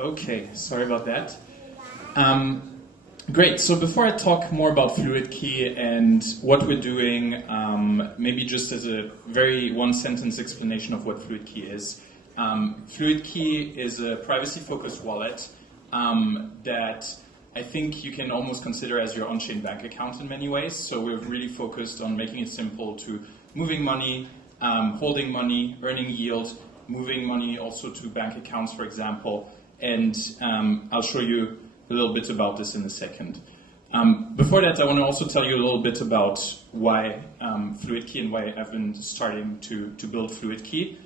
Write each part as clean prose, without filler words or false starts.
Okay, sorry about that. Great, so before I talk more about Fluidkey and what we're doing, maybe just as a very one-sentence explanation of what Fluidkey is. Fluidkey is a privacy-focused wallet that I think you can almost consider as your on-chain bank account in many ways. So we're really focused on making it simple to moving money, holding money, earning yield, moving money also to bank accounts, for example. And I'll show you a little bit about this in a second. Before that, I want to also tell you a little bit about why Fluidkey and why I've been starting to build Fluidkey.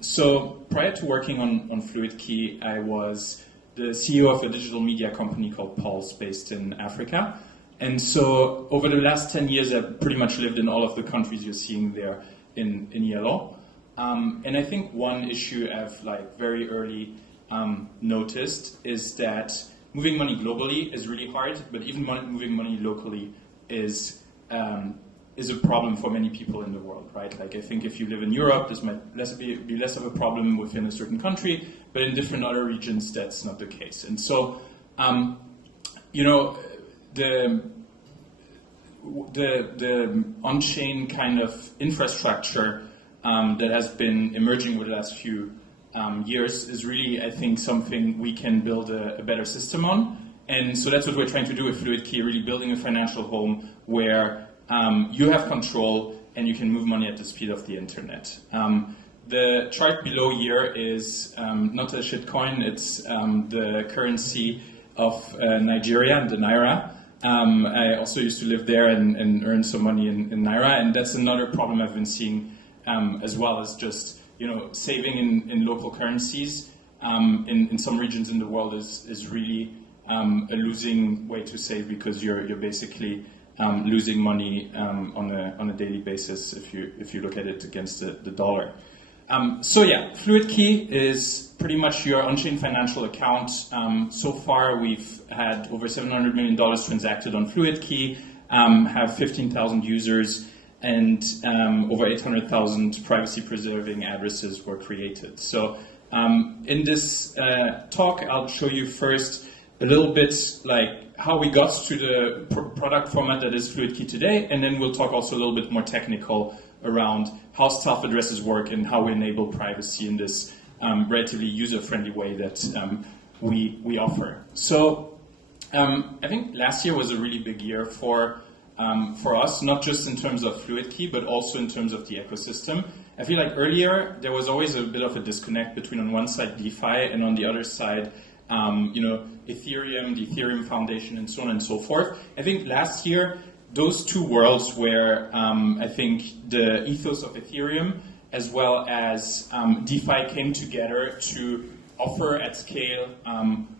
So prior to working on Fluidkey, I was the CEO of a digital media company called Pulse based in Africa. And so over the last 10 years, I've pretty much lived in all of the countries you're seeing there in yellow. And I think one issue I've very early noticed is that moving money globally is really hard, but even moving money locally is a problem for many people in the world, right? Like I think if you live in Europe, this might be less of a problem within a certain country, but in different other regions, that's not the case. And so, the on-chain kind of infrastructure that has been emerging over the last few years is really, I think, something we can build a better system on. And so that's what we're trying to do with Fluidkey, really building a financial home where you have control and you can move money at the speed of the internet. The chart below here is not a shitcoin, it's the currency of Nigeria, the Naira. I also used to live there and earn some money in Naira, and that's another problem I've been seeing as well as just saving in local currencies in some regions in the world is really a losing way to save because you're basically losing money on a daily basis if you look at it against the dollar. So yeah, Fluidkey is pretty much your on-chain financial account. So far we've had over $700 million transacted on Fluidkey, have 15,000 users, and over 800,000 privacy-preserving addresses were created. So in this talk, I'll show you first a little bit like how we got to the product format that is Fluidkey today, and then we'll talk also a little bit more technical around how stealth addresses work and how we enable privacy in this relatively user-friendly way that we offer. So I think last year was a really big year for us, not just in terms of Fluidkey, but also in terms of the ecosystem. I feel like earlier there was always a bit of a disconnect between on one side DeFi and on the other side Ethereum, the Ethereum Foundation, and so on and so forth. I think last year those two worlds where I think the ethos of Ethereum as well as DeFi came together to offer at scale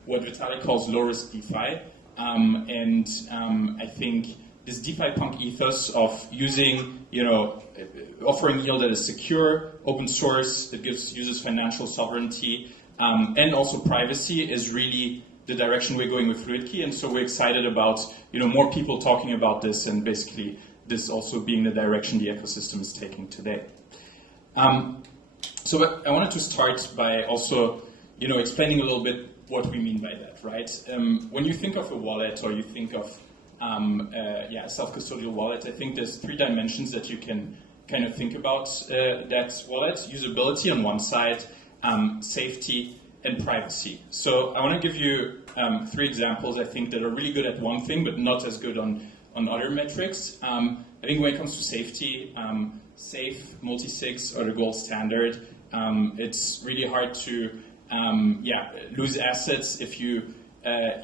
what Vitalik calls low-risk DeFi. I think this Defipunk ethos of using, offering yield that is secure, open source, that gives users financial sovereignty, and also privacy is really the direction we're going with Fluidkey, and so we're excited about more people talking about this and basically this also being the direction the ecosystem is taking today. So I wanted to start by also explaining a little bit what we mean by that, right? When you think of a wallet or you think of a self-custodial wallet, I think there's three dimensions that you can kind of think about that wallet: usability on one side, safety, and privacy. So I want to give you three examples I think that are really good at one thing but not as good on other metrics. I think when it comes to safety, safe multi-sigs are the gold standard. It's really hard to lose assets if you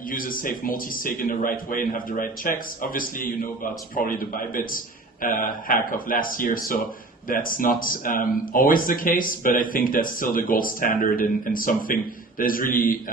use a safe multi-sig in the right way and have the right checks. Obviously you know about probably the Bybit hack of last year, so that's not always the case, but I think that's still the gold standard and something that is really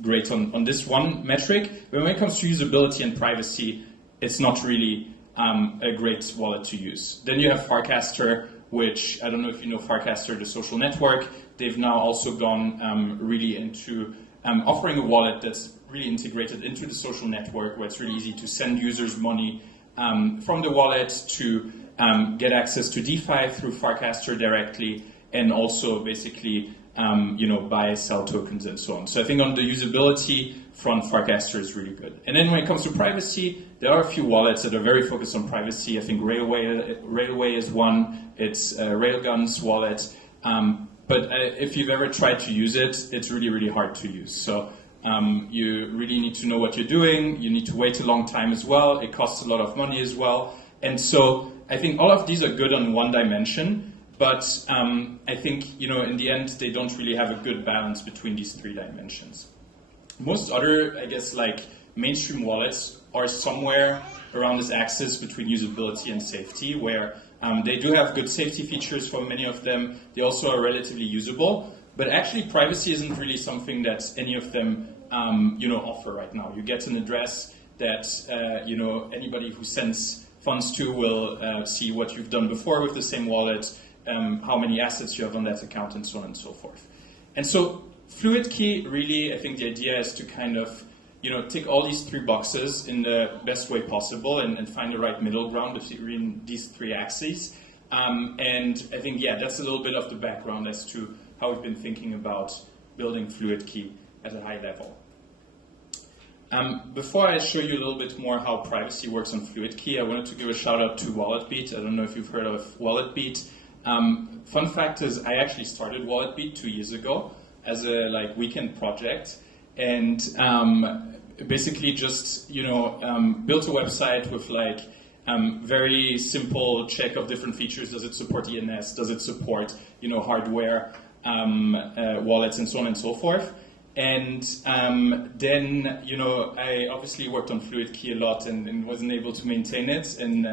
great on this one metric. But when it comes to usability and privacy, it's not really a great wallet to use. Then you have Farcaster, which I don't know if you know Farcaster, the social network. They've now also gone really into offering a wallet that's really integrated into the social network, where it's really easy to send users money from the wallet, to get access to DeFi through Farcaster directly, and also basically buy, sell tokens and so on. So I think on the usability front, Farcaster is really good. And then when it comes to privacy, there are a few wallets that are very focused on privacy. I think Railway is one. It's Railgun's wallet. But if you've ever tried to use it, it's really, really hard to use. So you really need to know what you're doing. You need to wait a long time as well. It costs a lot of money as well. And so I think all of these are good on one dimension. But I think, in the end, they don't really have a good balance between these three dimensions. Most other, I guess, like mainstream wallets are somewhere around this axis between usability and safety, where they do have good safety features for many of them. They also are relatively usable. But actually, privacy isn't really something that any of them, offer right now. You get an address that, anybody who sends funds to will see what you've done before with the same wallet, how many assets you have on that account, and so on and so forth. And so Fluidkey, really, I think the idea is to kind of, tick all these three boxes in the best way possible and find the right middle ground between these three axes. And I think, that's a little bit of the background as to how we've been thinking about building Fluidkey at a high level. Before I show you a little bit more how privacy works on Fluidkey, I wanted to give a shout out to WalletBeat. I don't know if you've heard of WalletBeat. Fun fact is, I actually started WalletBeat 2 years ago as a weekend project, and basically just built a website with very simple check of different features. Does it support ENS? Does it support hardware, wallets, and so on and so forth? And then I obviously worked on Fluidkey a lot and wasn't able to maintain it. And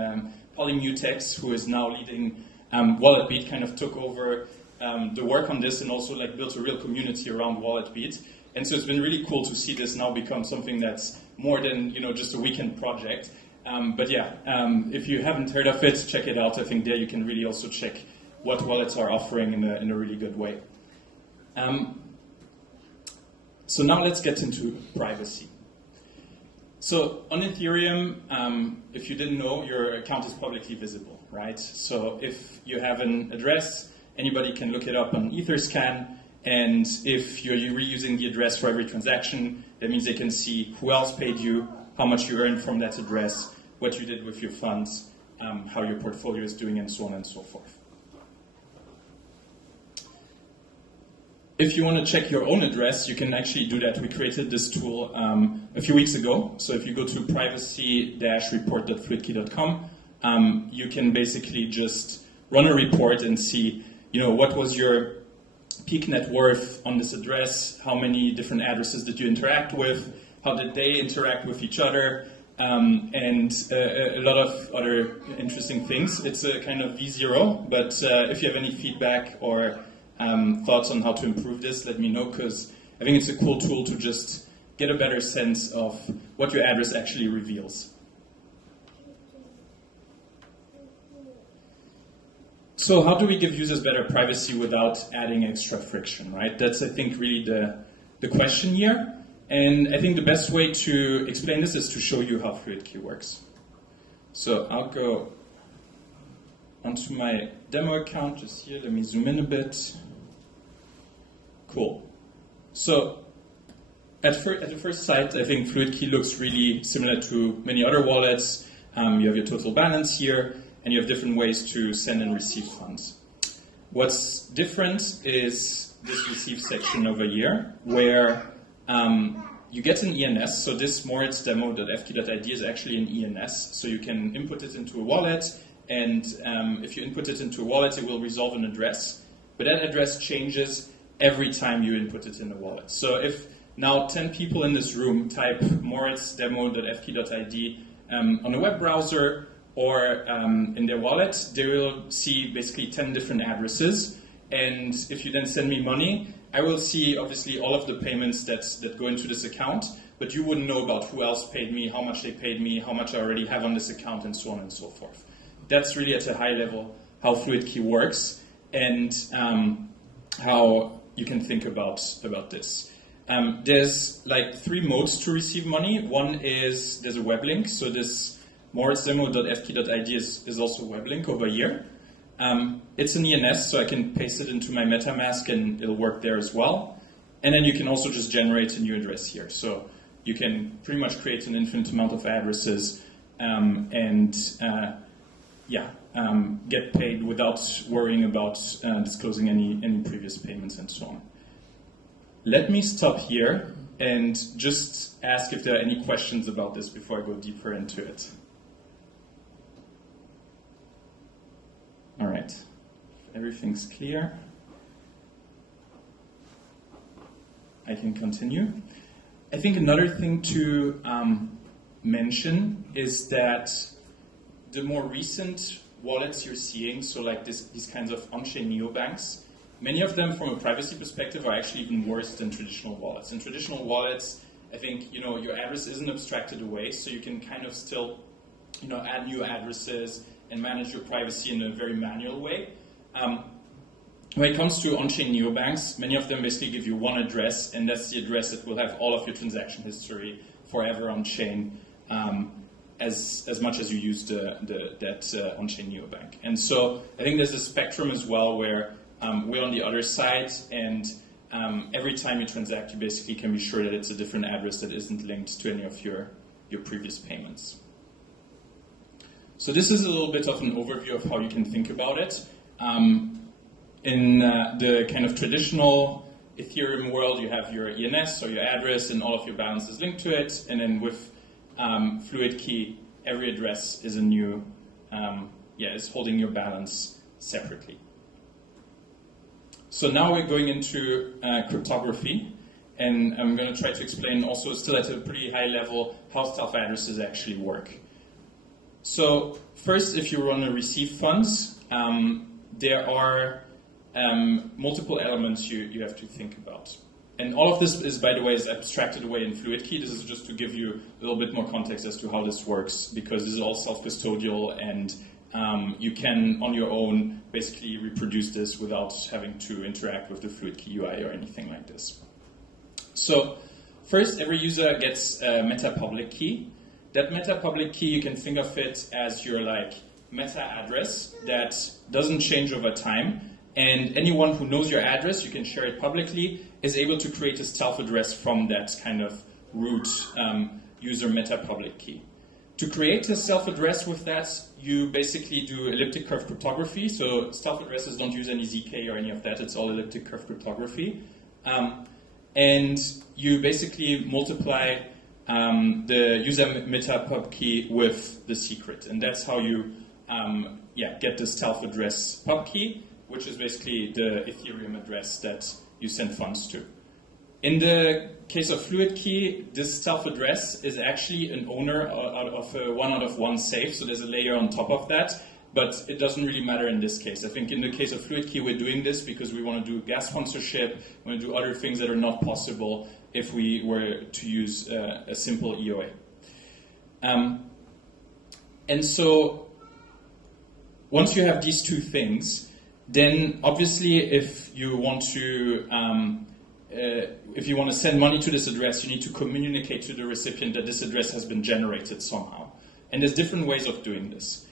Polly Mutex, who is now leading WalletBeat, kind of took over the work on this and also built a real community around WalletBeat. And so it's been really cool to see this now become something that's more than just a weekend project. But if you haven't heard of it, check it out. I think there you can really also check what wallets are offering in a really good way. So now let's get into privacy. So on Ethereum, if you didn't know, your account is publicly visible, right? So if you have an address, anybody can look it up on Etherscan, and if you're reusing the address for every transaction, that means they can see who else paid you, how much you earned from that address, what you did with your funds, how your portfolio is doing, and so on and so forth. If you want to check your own address, you can actually do that. We created this tool a few weeks ago. So if you go to privacy-report.fluidkey.com, you can basically just run a report and see, what was your peak net worth on this address, how many different addresses did you interact with, how did they interact with each other, and a lot of other interesting things. It's a kind of V0, but if you have any feedback or thoughts on how to improve this, let me know, because I think it's a cool tool to just get a better sense of what your address actually reveals. So how do we give users better privacy without adding extra friction, right? That's, I think, really the question here. And I think the best way to explain this is to show you how Fluidkey works. So I'll go onto my demo account just here. Let me zoom in a bit. Cool. So at the first sight, I think Fluidkey looks really similar to many other wallets. You have your total balance here, and you have different ways to send and receive funds. What's different is this receive section over here, where you get an ENS. So this Moritz demo.fq.id is actually an ENS. So you can input it into a wallet, and if you input it into a wallet, it will resolve an address. But that address changes every time you input it in the wallet. So if now 10 people in this room type Moritz demo.fq.id on a web browser or in their wallet, they will see basically 10 different addresses. And if you then send me money, I will see obviously all of the payments that go into this account, but you wouldn't know about who else paid me, how much they paid me, how much I already have on this account, and so on and so forth. That's really at a high level how Fluidkey works and how you can think about this. There's three modes to receive money. One is there's a web link, so this moritzdemo.fq.id is also a web link over here. It's an ENS, so I can paste it into my MetaMask and it'll work there as well. And then you can also just generate a new address here. So you can pretty much create an infinite amount of addresses get paid without worrying about disclosing any previous payments and so on. Let me stop here and just ask if there are any questions about this before I go deeper into it. All right, everything's clear. I can continue. I think another thing to mention is that the more recent wallets you're seeing, so like these kinds of on-chain neobanks, many of them from a privacy perspective are actually even worse than traditional wallets. In traditional wallets, I think your address isn't abstracted away, so you can kind of still add new addresses and manage your privacy in a very manual way. When it comes to on-chain neobanks, many of them basically give you one address, and that's the address that will have all of your transaction history forever on-chain, as much as you use that on-chain neobank. And so I think there's a spectrum as well where we're on the other side, and every time you transact, you basically can be sure that it's a different address that isn't linked to any of your previous payments. So this is a little bit of an overview of how you can think about it. In the kind of traditional Ethereum world, you have your ENS, or your address, and all of your balances linked to it. And then with Fluidkey, every address is a new, is holding your balance separately. So now we're going into cryptography, and I'm going to try to explain also still at a pretty high level how stealth addresses actually work. So first, if you want to receive funds, there are multiple elements you have to think about. And all of this is, by the way, is abstracted away in Fluidkey. This is just to give you a little bit more context as to how this works, because this is all self-custodial, and you can, on your own, basically reproduce this without having to interact with the Fluidkey UI or anything like this. So first, every user gets a meta public key. That meta public key, you can think of it as your meta address that doesn't change over time. And anyone who knows your address, you can share it publicly, is able to create a stealth address from that kind of root user meta public key. To create a stealth address with that, you basically do elliptic curve cryptography. So stealth addresses don't use any ZK or any of that. It's all elliptic curve cryptography. And you basically multiply the user meta pub key with the secret. And that's how you get the stealth address pub key, which is basically the Ethereum address that you send funds to. In the case of Fluidkey, this stealth address is actually an owner out of a 1/1 safe, so there's a layer on top of that, but it doesn't really matter in this case. I think in the case of Fluidkey, we're doing this because we want to do gas sponsorship, we want to do other things that are not possible if we were to use a simple EOA. And so once you have these two things, then obviously if you want to send money to this address, you need to communicate to the recipient that this address has been generated somehow. And there's different ways of doing this.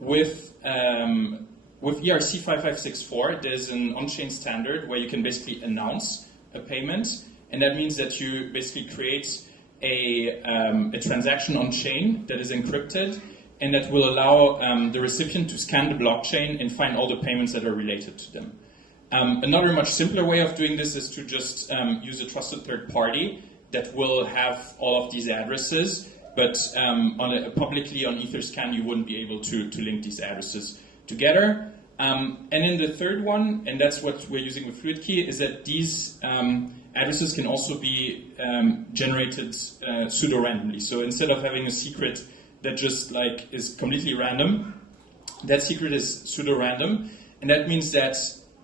With ERC 5564, there's an on-chain standard where you can basically announce a payment, and that means that you basically create a transaction on-chain that is encrypted, and that will allow the recipient to scan the blockchain and find all the payments that are related to them. Another much simpler way of doing this is to just use a trusted third party that will have all of these addresses, but publicly on Etherscan you wouldn't be able to link these addresses together. And then the third one, and that's what we're using with Fluidkey, is that these addresses can also be generated pseudo-randomly. So instead of having a secret that just is completely random, that secret is pseudo-random, and that means that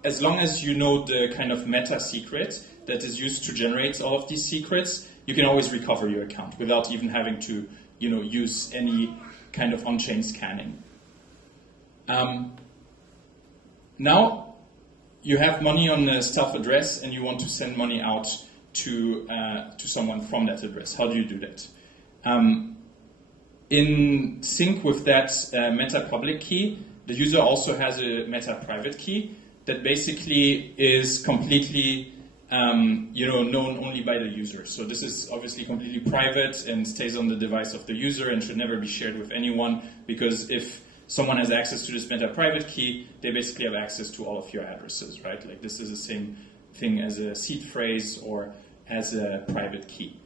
as long as you know the kind of meta secret that is used to generate all of these secrets, you can always recover your account without even having to, use any kind of on-chain scanning. Now you have money on a stealth address and you want to send money out to someone from that address. How do you do that? In sync with that meta public key, the user also has a meta private key that basically is completely known only by the user. So this is obviously completely private and stays on the device of the user and should never be shared with anyone, because if someone has access to this meta private key, they basically have access to all of your addresses, right? Like this is the same thing as a seed phrase or as a private key.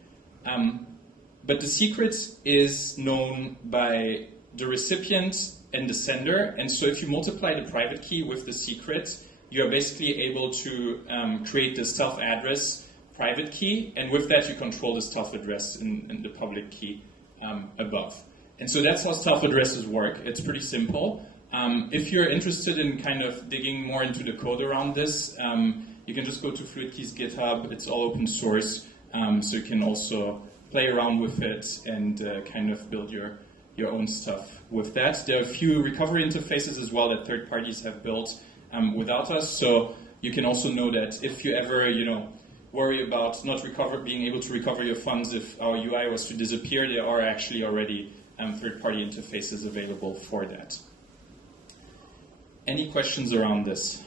But the secret is known by the recipient and the sender, and so if you multiply the private key with the secret, you are basically able to create the stealth address private key, and with that you control the stealth address in the public key above. And so that's how stealth addresses work. It's pretty simple. If you're interested in kind of digging more into the code around this, you can just go to Fluidkey's GitHub. It's all open source, so you can also play around with it and kind of build your own stuff with that. There are a few recovery interfaces as well that third parties have built without us, so you can also know that if you ever, worry about not being able to recover your funds if our UI was to disappear, there are actually already third-party interfaces available for that. Any questions around this?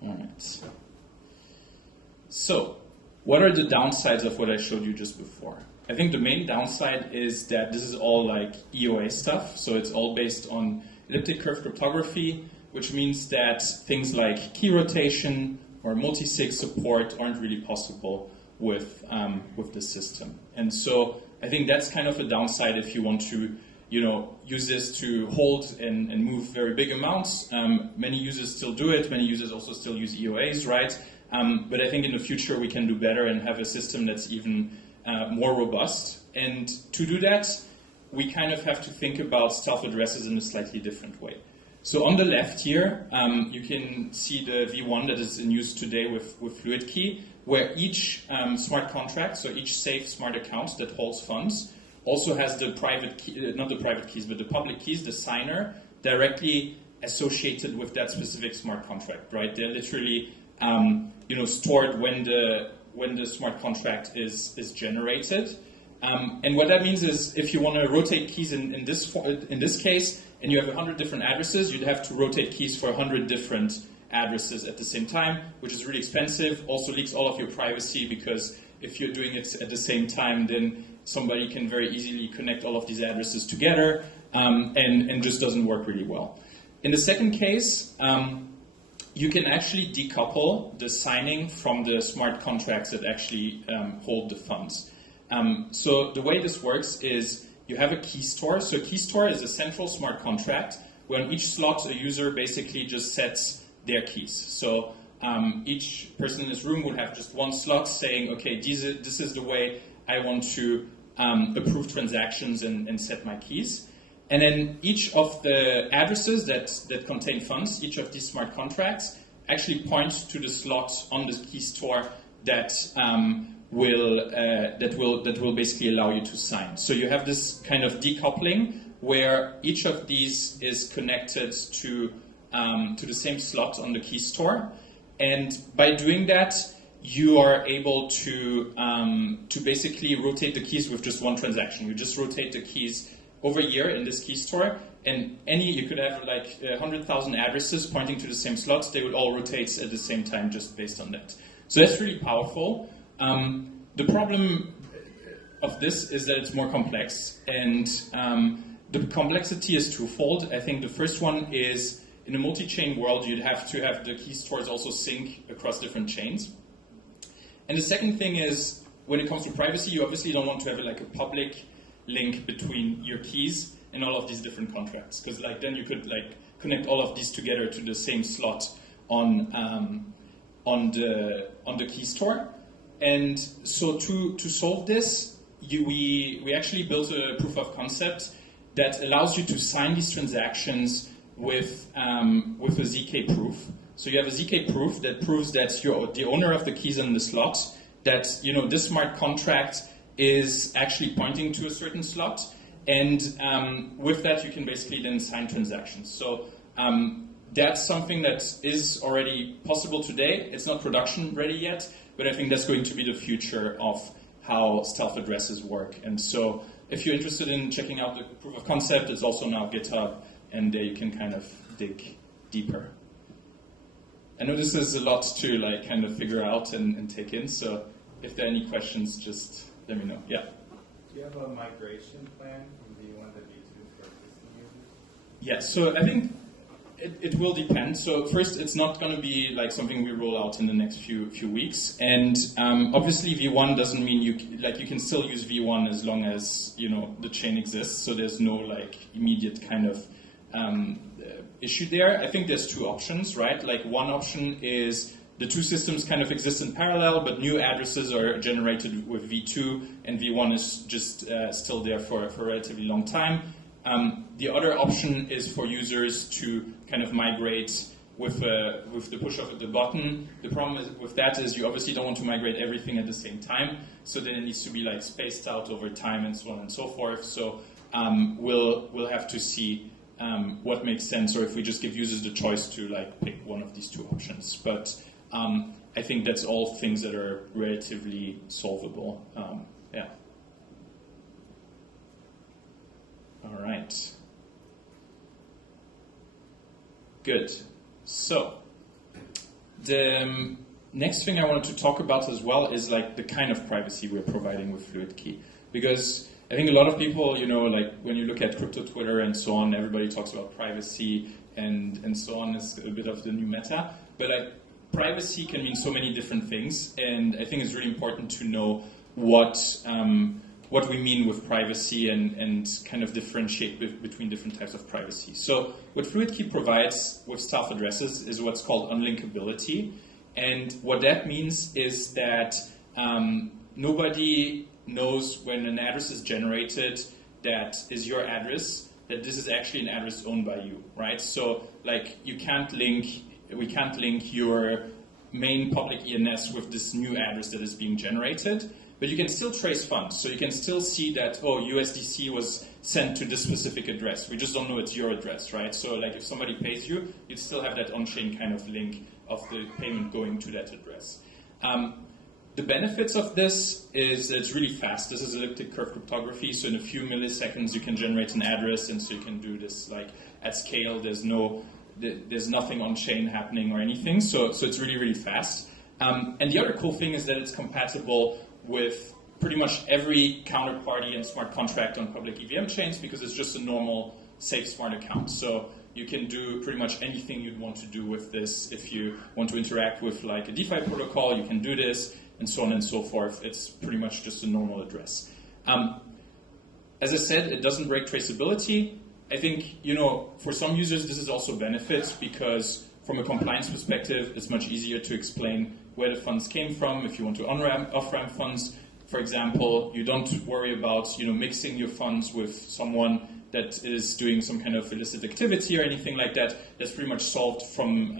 All right. So, what are the downsides of what I showed you just before? I think the main downside is that this is all like EOA stuff, so it's all based on elliptic curve cryptography, which means that things like key rotation or multi-sig support aren't really possible with the system. And so I think that's kind of a downside if you want to use this to hold and move very big amounts. Many users still do it, many users also still use EOAs, right? But I think in the future we can do better and have a system that's even more robust. And to do that, we kind of have to think about stealth addresses in a slightly different way. So on the left here, you can see the V1 that is in use today with Fluidkey, where each smart contract, so each safe smart account that holds funds, also has the private key, not the private keys, but the public keys, the signer, directly associated with that specific smart contract, right? They're literally stored when the smart contract is generated. And what that means is if you want to rotate keys in this case, and you have 100 different addresses, you'd have to rotate keys for 100 different addresses at the same time, which is really expensive, also leaks all of your privacy, because if you're doing it at the same time, then somebody can very easily connect all of these addresses together, and just doesn't work really well. In the second case, you can actually decouple the signing from the smart contracts that actually hold the funds. So the way this works is you have a key store. So key store is a central smart contract where on each slot a user basically just sets their keys. So each person in this room would have just one slot saying, okay, this is the way I want to approve transactions and set my keys. And then each of the addresses that contain funds, each of these smart contracts, actually point to the slot on the key store that will basically allow you to sign. So you have this kind of decoupling where each of these is connected to the same slot on the key store, and by doing that, you are able to basically rotate the keys with just one transaction. You just rotate the keys over here in this key store, and you could have like 100,000 addresses pointing to the same slots. They would all rotate at the same time just based on that. So that's really powerful. The problem of this is that it's more complex, and the complexity is twofold. I think the first one is in a multi-chain world, you'd have to have the key stores also sync across different chains. And the second thing is, when it comes to privacy, you obviously don't want to have like a public link between your keys and all of these different contracts, because like then you could like connect all of these together to the same slot on the key store. And so to solve this, we actually built a proof of concept that allows you to sign these transactions with a ZK proof. So you have a ZK proof that proves that you're the owner of the keys in the slot, that this smart contract is actually pointing to a certain slot, and with that you can basically then sign transactions. So that's something that is already possible today. It's not production ready yet, but I think that's going to be the future of how stealth addresses work. And so if you're interested in checking out the proof of concept, it's also now GitHub, and there you can kind of dig deeper. I know this is a lot to like kind of figure out and take in, so if there are any questions, just let me know. Yeah? Do you have a migration plan from V1 to V2 for existing users? Yeah, so I think it will depend. So first, it's not going to be like something we roll out in the next few weeks, and obviously V1 doesn't mean you can still use V1 as long as the chain exists. So there's no like immediate kind of issue there. I think there's two options, right? Like one option is the two systems kind of exist in parallel, but new addresses are generated with V2, and V1 is just still there for a relatively long time. The other option is for users to kind of migrate with the push of the button. The problem with that is you obviously don't want to migrate everything at the same time, so then it needs to be like spaced out over time and so on and so forth. So we'll have to see what makes sense, or if we just give users the choice to like pick one of these two options. But I think that's all things that are relatively solvable. Yeah. All right. Good. So the next thing I wanted to talk about as well is like the kind of privacy we're providing with Fluidkey, because I think a lot of people, like when you look at crypto Twitter and so on, everybody talks about privacy and so on. It's a bit of the new meta, but privacy can mean so many different things, and I think it's really important to know what we mean with privacy and kind of differentiate between different types of privacy. So what Fluidkey provides with staff addresses is what's called unlinkability. And what that means is that nobody knows when an address is generated that is your address, that this is actually an address owned by you, right? So like we can't link your main public ENS with this new address that is being generated. But you can still trace funds, so you can still see that, USDC was sent to this specific address. We just don't know it's your address, right? So like if somebody pays you, you'd still have that on-chain kind of link of the payment going to that address. The benefits of this is it's really fast. This is elliptic curve cryptography, so in a few milliseconds you can generate an address, and so you can do this like at scale. There's nothing on-chain happening or anything, so it's really, really fast. And the other cool thing is that it's compatible with pretty much every counterparty and smart contract on public EVM chains, because it's just a normal safe smart account. So you can do pretty much anything you'd want to do with this. If you want to interact with like a DeFi protocol, you can do this, and so on and so forth. It's pretty much just a normal address. As I said, it doesn't break traceability. I think, for some users this is also benefits, because from a compliance perspective, it's much easier to explain where the funds came from. If you want to on-ramp, off-ramp funds, for example, you don't worry about mixing your funds with someone that is doing some kind of illicit activity or anything like that. That's pretty much solved from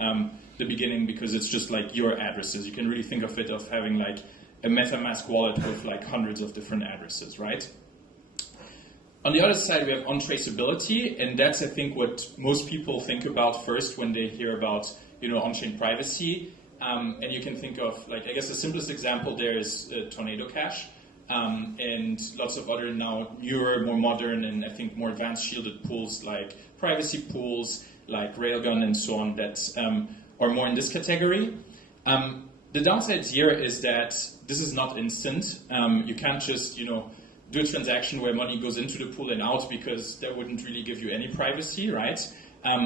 the beginning, because it's just like your addresses. You can really think of it of having like a MetaMask wallet with like hundreds of different addresses, right? On the other side, we have untraceability, and that's, I think, what most people think about first when they hear about on-chain privacy. And you can think of, like, I guess the simplest example there is Tornado Cash, and lots of other now newer, more modern, and I think more advanced shielded pools like privacy pools, like Railgun and so on, that are more in this category. The downside here is that this is not instant. You can't just, do a transaction where money goes into the pool and out, because that wouldn't really give you any privacy, right?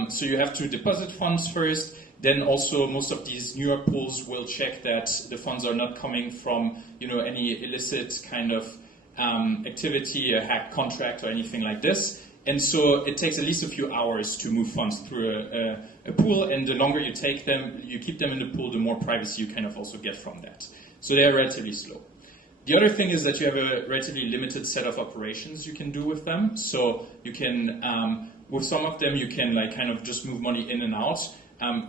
So you have to deposit funds first. Then also most of these newer pools will check that the funds are not coming from any illicit kind of activity, a hacked contract or anything like this. And so it takes at least a few hours to move funds through a pool, and the longer you keep them in the pool, the more privacy you kind of also get from that. So they're relatively slow. The other thing is that you have a relatively limited set of operations you can do with them. So you can, with some of them, you can like kind of just move money in and out.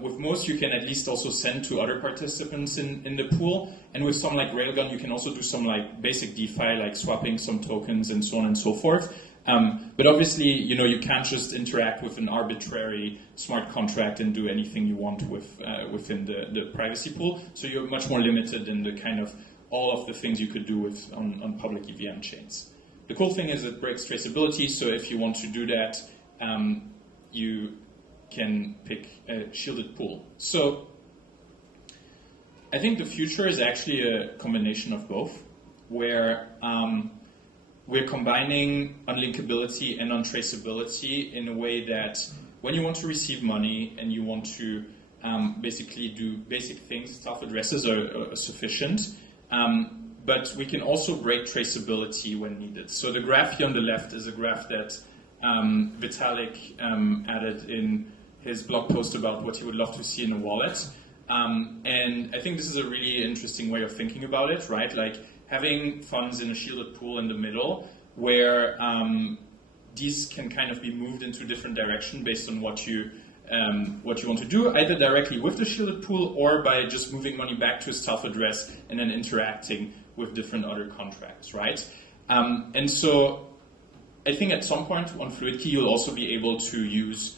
With most, you can at least also send to other participants in the pool. And with some like Railgun, you can also do some like basic DeFi, like swapping some tokens and so on and so forth. But obviously, you can't just interact with an arbitrary smart contract and do anything you want within the privacy pool. So you're much more limited in the kind of all of the things you could do on public EVM chains. the cool thing is it breaks traceability, so if you want to do that, you can pick a shielded pool. So I think the future is actually a combination of both, where we're combining unlinkability and untraceability in a way that when you want to receive money and you want to basically do basic things, self-addresses are sufficient, but we can also break traceability when needed. So the graph here on the left is a graph that Vitalik added in his blog post about what he would love to see in a wallet. And I think this is a really interesting way of thinking about it, right? Like having funds in a shielded pool in the middle where these can kind of be moved into different direction based on what you want to do, either directly with the shielded pool or by just moving money back to a self-address and then interacting with different other contracts, right? And so I think at some point on Fluidkey you'll also be able to use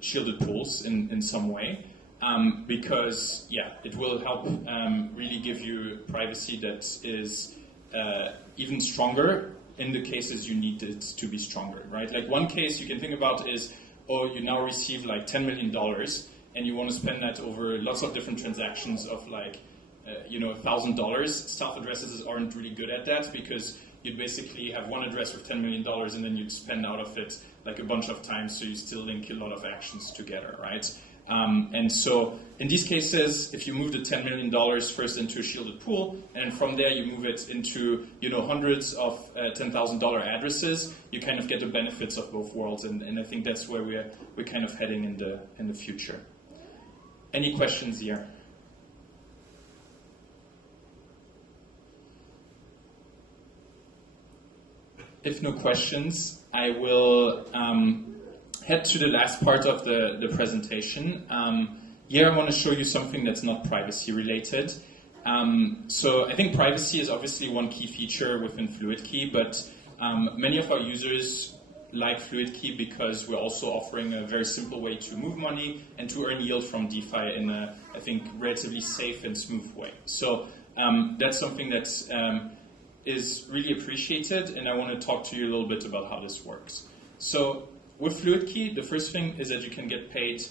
shielded pools in some way. Because, yeah, it will help really give you privacy that is even stronger in the cases you need it to be stronger, right? Like one case you can think about is, oh, you now receive like $10 million and you want to spend that over lots of different transactions of like, $1,000. Self-addresses aren't really good at that because you'd basically have one address with $10 million and then you'd spend out of it like a bunch of times, so you still link a lot of actions together, right? And so in these cases, if you move the $10 million first into a shielded pool, and from there you move it into hundreds of $10,000 addresses, you kind of get the benefits of both worlds, and I think that's where we're kind of heading in the future. Any questions here? If no questions, I will head to the last part of the presentation. Here I want to show you something that's not privacy related. So I think privacy is obviously one key feature within Fluidkey, but many of our users like Fluidkey because we're also offering a very simple way to move money and to earn yield from DeFi in a, I think, relatively safe and smooth way. So that's something that is really appreciated, and I want to talk to you a little bit about how this works. So with Fluidkey, the first thing is that you can get paid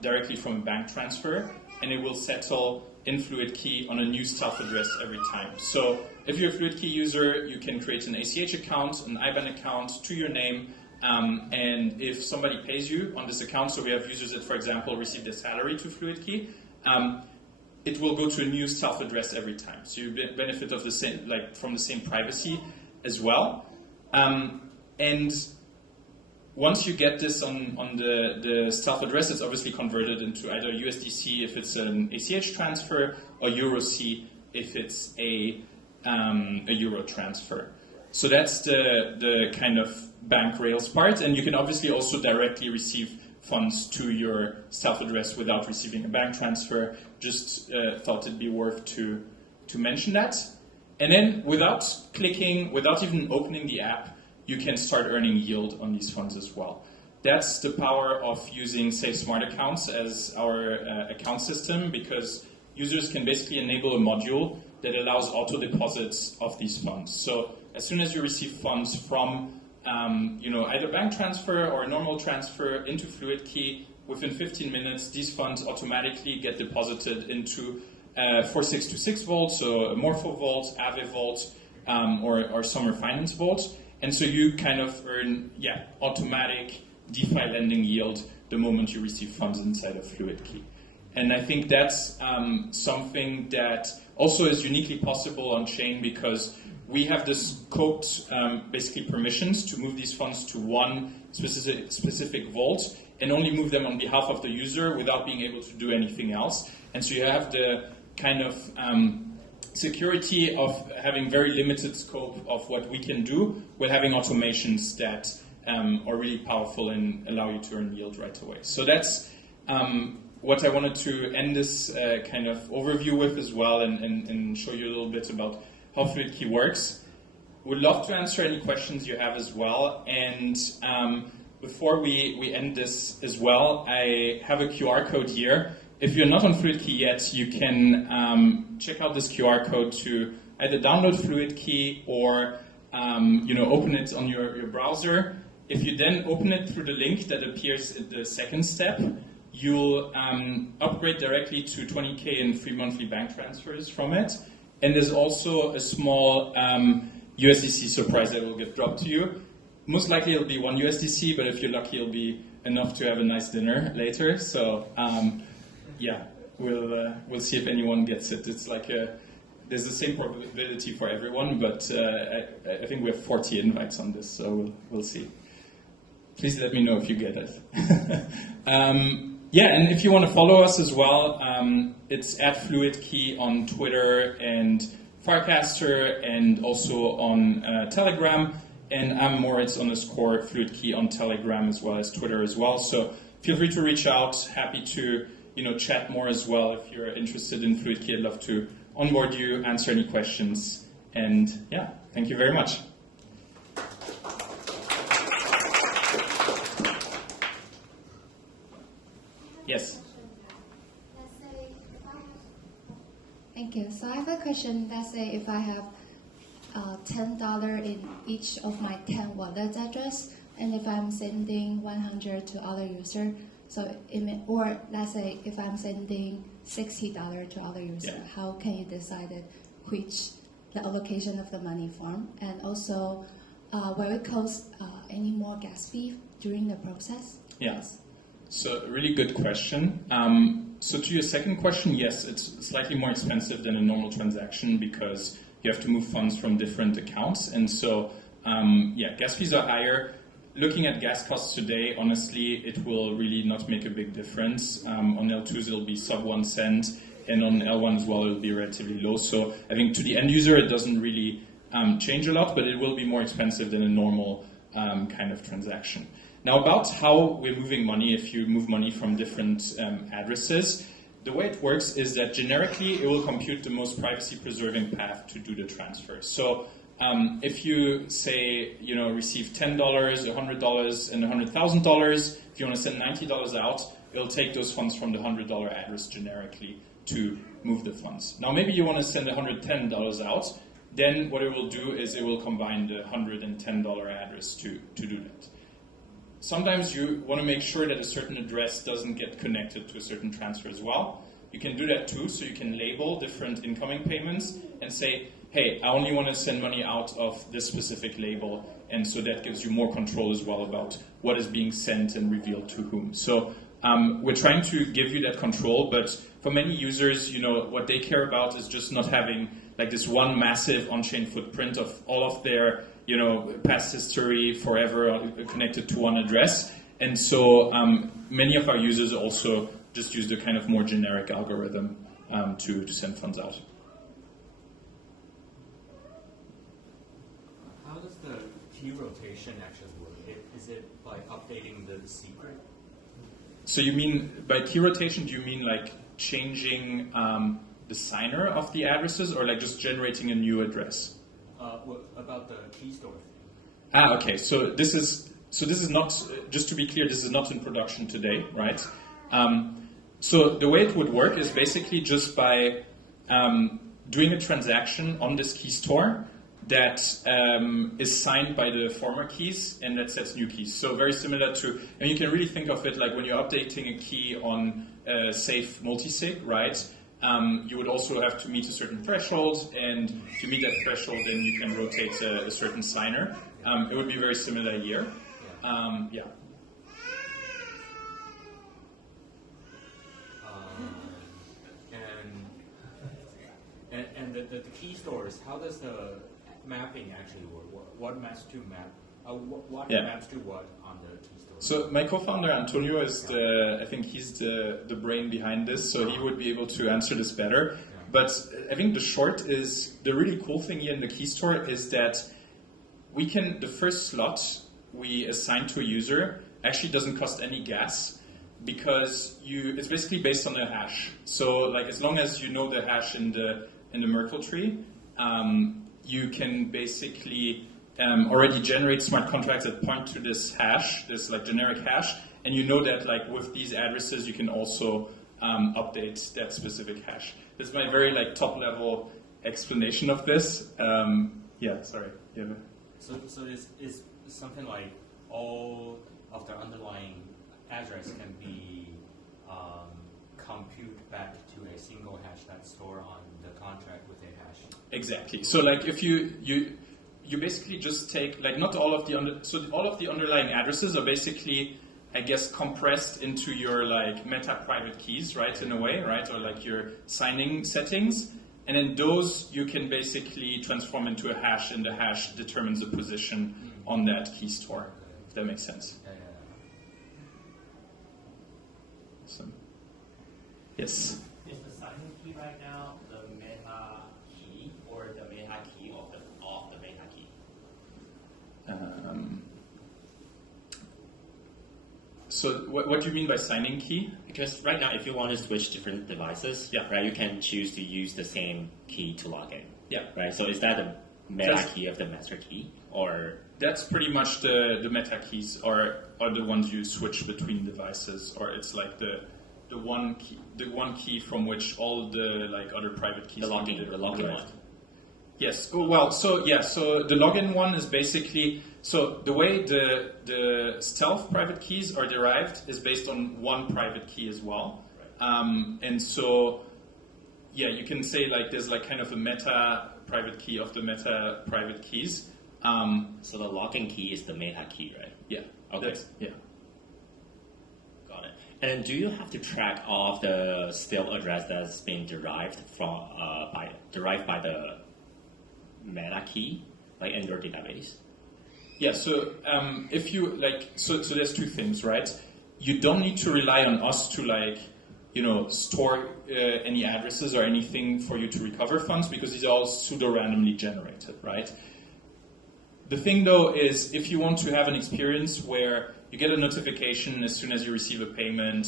directly from a bank transfer, and it will settle in Fluidkey on a new self-address every time. So if you're a Fluidkey user, you can create an ACH account, an IBAN account to your name, and if somebody pays you on this account, so we have users that, for example, receive their salary to Fluidkey, it will go to a new self-address every time. So you benefit of the same, from the same privacy as well. And once you get this on the self-address, it's obviously converted into either USDC if it's an ACH transfer, or EuroC if it's a Euro transfer. So that's the kind of bank rails part, and you can obviously also directly receive funds to your self-address without receiving a bank transfer. Just thought it'd be worth to mention that. And then without clicking, without even opening the app, you can start earning yield on these funds as well. That's the power of using Safe Smart Accounts as our account system, because users can basically enable a module that allows auto deposits of these funds. So as soon as you receive funds from either bank transfer or a normal transfer into Fluidkey, within 15 minutes, these funds automatically get deposited into 4626 Vault, so a Morpho Vault, Aave Vault, or Summer Finance Vault. And so you kind of earn, automatic DeFi lending yield the moment you receive funds inside of Fluidkey. And I think that's something that also is uniquely possible on chain, because we have this scoped basically permissions to move these funds to one specific vault and only move them on behalf of the user without being able to do anything else. And so you have the kind of security of having very limited scope of what we can do with having automations that are really powerful and allow you to earn yield right away. So that's what I wanted to end this kind of overview with as well, and show you a little bit about how Fluidkey works. Would love to answer any questions you have as well. And before we end this as well, I have a QR code here. If you're not on Fluidkey yet, you can check out this QR code to either download Fluidkey or open it on your browser. If you then open it through the link that appears at the second step, you'll upgrade directly to 20K in free monthly bank transfers from it. And there's also a small USDC surprise that will get dropped to you. Most likely it'll be 1 USDC, but if you're lucky, it'll be enough to have a nice dinner later. So yeah, we'll see if anyone gets it. It's like there's the same probability for everyone, but I think we have 40 invites on this, so we'll see. Please let me know if you get it. Yeah, and if you want to follow us as well, it's at Fluidkey on Twitter and Firecaster, and also on Telegram. And I'm Moritz _ Fluidkey on Telegram as well as Twitter as well. So feel free to reach out. Happy to chat more as well if you're interested in Fluidkey. I'd love to onboard you, answer any questions, and yeah, thank you very much. Yes. Thank you. So I have a question. Let's say if I have $10 in each of my 10 wallet address, and if I'm sending 100 to other user, or let's say if I'm sending $60 to other user, yeah. How can you decide which the allocation of the money form, and also will it cost any more gas fee during the process? Yeah. Yes. So a really good question. So to your second question, yes, it's slightly more expensive than a normal transaction because you have to move funds from different accounts. And so, yeah, gas fees are higher. Looking at gas costs today, honestly, it will really not make a big difference. On L2s, it'll be sub 1 cent, and on L1 as well, it'll be relatively low. So I think to the end user, it doesn't really change a lot, but it will be more expensive than a normal kind of transaction. Now, about how we're moving money, if you move money from different addresses, the way it works is that generically it will compute the most privacy-preserving path to do the transfer. So if you say, receive $10, $100, and $100,000, if you want to send $90 out, it'll take those funds from the $100 address generically to move the funds. Now, maybe you want to send $110 out, then what it will do is it will combine the $110 address to do that. Sometimes you want to make sure that a certain address doesn't get connected to a certain transfer as well. You can do that too, so you can label different incoming payments and say, hey, I only want to send money out of this specific label, and so that gives you more control as well about what is being sent and revealed to whom. So we're trying to give you that control, but for many users, what they care about is just not having like this one massive on-chain footprint of all of their past history forever connected to one address. And so many of our users also just use the kind of more generic algorithm to send funds out. How does the key rotation actually work? Is it by updating the secret? So you mean, by key rotation, do you mean like changing the signer of the addresses, or like just generating a new address? About the key store thing. Okay. So this is not, just to be clear, this is not in production today, right? So the way it would work is basically just by doing a transaction on this key store that is signed by the former keys and that sets new keys. So very similar to, and you can really think of it like when you're updating a key on a safe multisig, right? You would also have to meet a certain threshold, and to meet that threshold, then you can rotate a certain signer. It would be very similar here. Yeah. And the key stores, how does the mapping actually work? What maps to map? What maps to what on the key store? So my co-founder Antonio is I think he's the brain behind this, so he would be able to answer this better. Yeah. But I think the short is, the really cool thing here in the key store is that the first slot we assign to a user actually doesn't cost any gas, because it's basically based on a hash. So like as long as you know the hash in the Merkle tree, you can basically already generate smart contracts that point to this hash, this like generic hash, and you know that like with these addresses you can also update that specific hash. This is my very like top level explanation of this. Yeah, sorry. You have So is something like all of the underlying address can be compute back to a single hash that's stored on the contract with a hash. Exactly. So like if you basically just take like not all of the all of the underlying addresses are basically, I guess, compressed into your like meta private keys, right, in a way, right, or like your signing settings, and then those you can basically transform into a hash, and the hash determines the position on that key store. If that makes sense. Awesome. Yes. Is the signing key right now the meta key or the meta key of the meta key? So what do you mean by signing key? Because right now, if you want to switch different devices, right, you can choose to use the same key to log in. Yeah. Right. So is that the meta key of the master key, or? That's pretty much the meta keys are the ones you switch between devices, or it's like the one key from which all the like other private keys. The login one. Yes. Oh, well, so yeah. So the login one is basically the way the stealth private keys are derived is based on one private key as well, and so yeah, you can say like there's like kind of a meta private key of the meta private keys. So the login key is the meta key, right? Yeah. Okay. Yeah. Got it. And do you have to track all of the stealth address that's being derived by the meta key, like in your database? Yeah. So if you like, so there's two things, right? You don't need to rely on us to like, store any addresses or anything for you to recover funds, because these are all pseudo-randomly generated, right? The thing, though, is if you want to have an experience where you get a notification as soon as you receive a payment,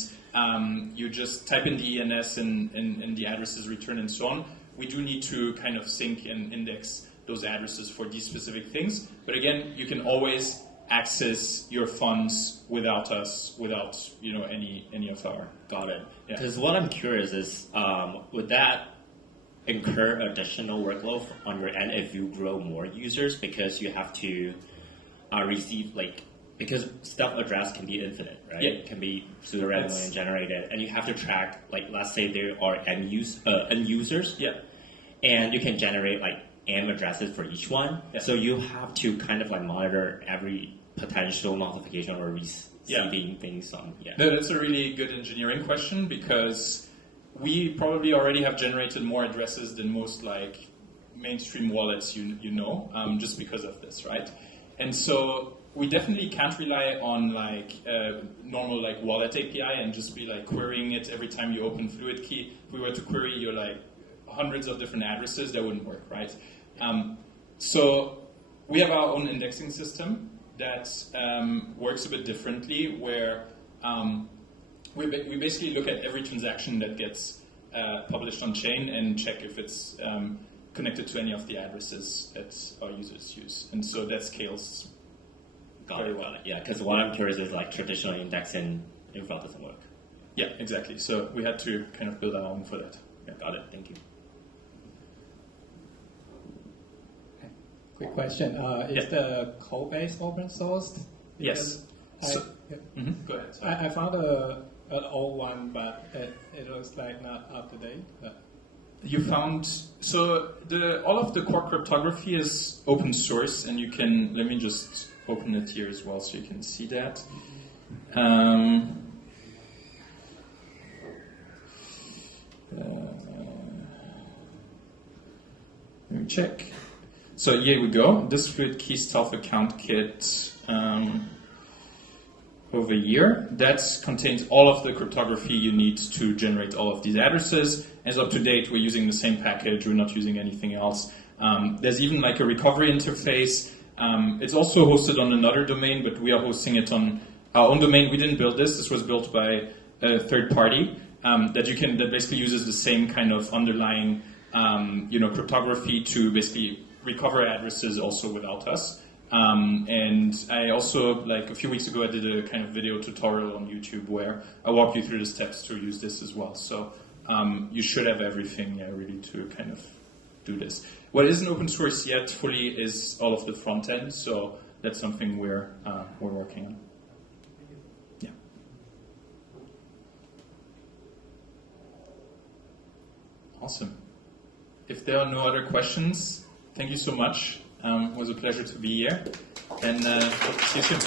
you just type in the ENS and the address is returned and so on, we do need to kind of sync and index those addresses for these specific things. But again, you can always access your funds without us, without any of our. Got it. Yeah. Because what I'm curious is, would that incur additional workload on your end if you grow more users, because you have to receive because stealth address can be infinite, right? Yeah. It can be pseudo-randomly generated, and you have to track, let's say there are end users, Yeah. and you can generate M addresses for each one. Yeah. So you have to kind of monitor every potential notification or receiving things on. Yeah. No, that's a really good engineering question, because we probably already have generated more addresses than most mainstream wallets just because of this, right? And so we definitely can't rely on normal wallet API and just be querying it every time you open Fluidkey. If we were to query your hundreds of different addresses, that wouldn't work, right? So we have our own indexing system that works a bit differently, where we basically look at every transaction that gets published on chain and check if it's connected to any of the addresses that our users use, and so that scales very well. Yeah, because what I'm curious is traditional indexing info doesn't work. Yeah, exactly. So we had to kind of build our own for that. Yeah, got it. Thank you. Quick question. Is the code base open sourced? Yes. Go ahead. I found an old one, but it looks not up to date. But. You found all of the core cryptography is open source, and you can. Let me just open it here as well, so you can see that. Let me check. So here we go. This Fluidkey Stealth Account Kit over here. That contains all of the cryptography you need to generate all of these addresses. As up to date, we're using the same package. We're not using anything else. There's even a recovery interface. It's also hosted on another domain, but we are hosting it on our own domain. We didn't build this. This was built by a third party that basically uses the same kind of underlying cryptography to basically recover addresses also without us. And I also, a few weeks ago, I did a kind of video tutorial on YouTube where I walk you through the steps to use this as well. So you should have everything really to kind of do this. What isn't open source yet fully is all of the front end, so that's something we're working on. Yeah. Awesome. If there are no other questions, thank you so much. It was a pleasure to be here, and see you soon.